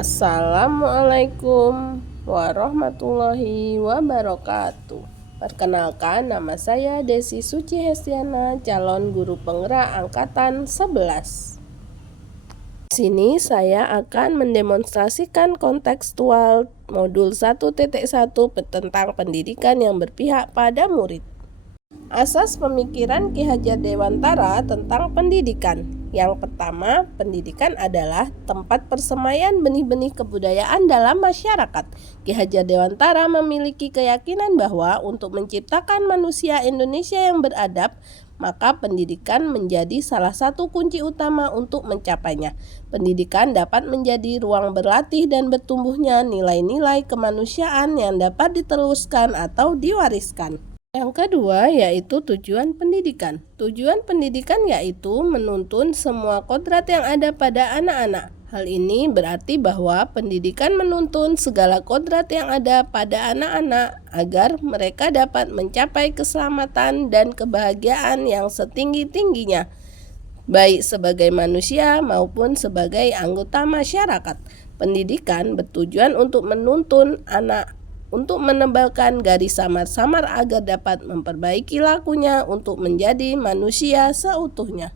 Assalamualaikum warahmatullahi wabarakatuh. Perkenalkan, nama saya Desi Suci Hestiana, calon guru penggerak angkatan 11. Di sini saya akan mendemonstrasikan kontekstual modul 1.1 tentang pendidikan yang berpihak pada murid. Asas pemikiran Ki Hajar Dewantara tentang pendidikan. Yang pertama, pendidikan adalah tempat persemaian benih-benih kebudayaan dalam masyarakat. Ki Hajar Dewantara memiliki keyakinan bahwa untuk menciptakan manusia Indonesia yang beradab, maka pendidikan menjadi salah satu kunci utama untuk mencapainya. Pendidikan dapat menjadi ruang berlatih dan bertumbuhnya nilai-nilai kemanusiaan yang dapat diteruskan atau diwariskan. Yang kedua yaitu tujuan pendidikan. Tujuan pendidikan yaitu menuntun semua kodrat yang ada pada anak-anak. Hal ini berarti bahwa pendidikan menuntun segala kodrat yang ada pada anak-anak agar mereka dapat mencapai keselamatan dan kebahagiaan yang setinggi-tingginya, baik sebagai manusia maupun sebagai anggota masyarakat. Pendidikan bertujuan untuk menuntun anak untuk menebalkan garis samar-samar agar dapat memperbaiki lakunya untuk menjadi manusia seutuhnya.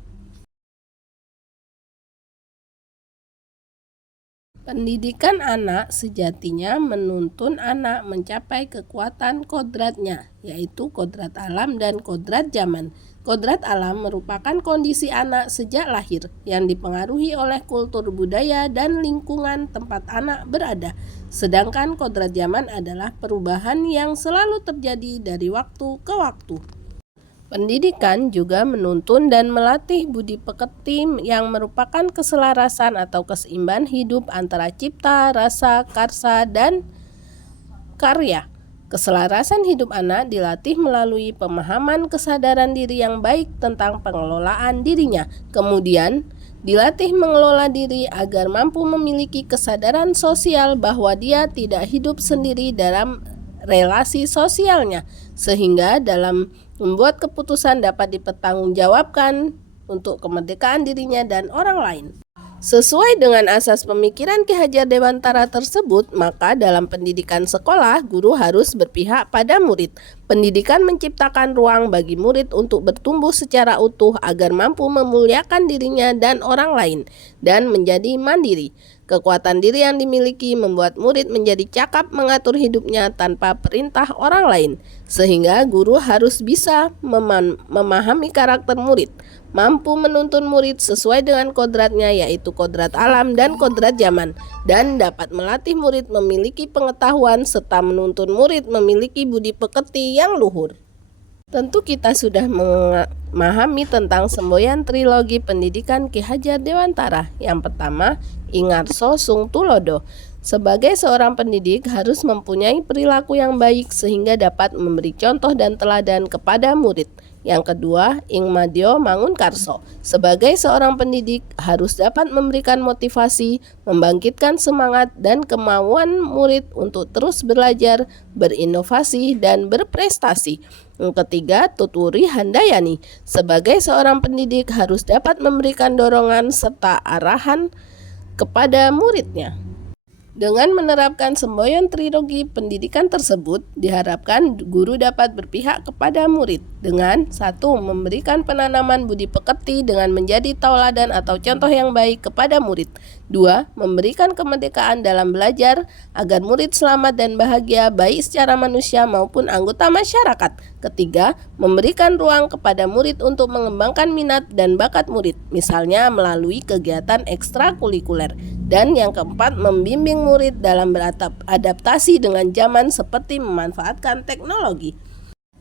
Pendidikan anak sejatinya menuntun anak mencapai kekuatan kodratnya, yaitu kodrat alam dan kodrat zaman. Kodrat alam merupakan kondisi anak sejak lahir yang dipengaruhi oleh kultur budaya dan lingkungan tempat anak berada. Sedangkan kodrat zaman adalah perubahan yang selalu terjadi dari waktu ke waktu. Pendidikan juga menuntun dan melatih budi pekerti yang merupakan keselarasan atau keseimbangan hidup antara cipta, rasa, karsa, dan karya. Keselarasan hidup anak dilatih melalui pemahaman kesadaran diri yang baik tentang pengelolaan dirinya. Kemudian, dilatih mengelola diri agar mampu memiliki kesadaran sosial bahwa dia tidak hidup sendiri dalam relasi sosialnya, sehingga dalam membuat keputusan dapat dipertanggungjawabkan untuk kemerdekaan dirinya dan orang lain. Sesuai dengan asas pemikiran Ki Hajar Dewantara tersebut, maka dalam pendidikan sekolah, guru harus berpihak pada murid. Pendidikan menciptakan ruang bagi murid untuk bertumbuh secara utuh agar mampu memuliakan dirinya dan orang lain, dan menjadi mandiri. Kekuatan diri yang dimiliki membuat murid menjadi cakap mengatur hidupnya tanpa perintah orang lain, sehingga guru harus bisa memahami karakter murid, mampu menuntun murid sesuai dengan kodratnya yaitu kodrat alam dan kodrat zaman, dan dapat melatih murid memiliki pengetahuan serta menuntun murid memiliki budi pekerti yang luhur. Tentu kita sudah memahami tentang semboyan trilogi pendidikan Ki Hajar Dewantara. Yang pertama, Ingarso Sung Tulodo. Sebagai seorang pendidik harus mempunyai perilaku yang baik sehingga dapat memberi contoh dan teladan kepada murid. Yang kedua, Ingmadyo Mangunkarso. Sebagai seorang pendidik harus dapat memberikan motivasi, membangkitkan semangat dan kemauan murid untuk terus belajar, berinovasi, dan berprestasi. Yang ketiga, Tutwuri Handayani. Sebagai seorang pendidik harus dapat memberikan dorongan serta arahan kepada muridnya. Dengan menerapkan semboyan trilogi pendidikan tersebut, diharapkan guru dapat berpihak kepada murid dengan 1. Memberikan penanaman budi pekerti dengan menjadi tauladan atau contoh yang baik kepada murid. 2. Memberikan kemerdekaan dalam belajar agar murid selamat dan bahagia baik secara manusia maupun anggota masyarakat. Ketiga, memberikan ruang kepada murid untuk mengembangkan minat dan bakat murid, misalnya melalui kegiatan ekstrakurikuler. Dan yang keempat, membimbing murid dalam beradaptasi dengan zaman seperti memanfaatkan teknologi.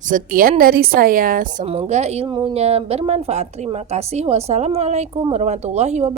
Sekian dari saya, semoga ilmunya bermanfaat. Terima kasih. Wassalamualaikum warahmatullahi wabarakatuh.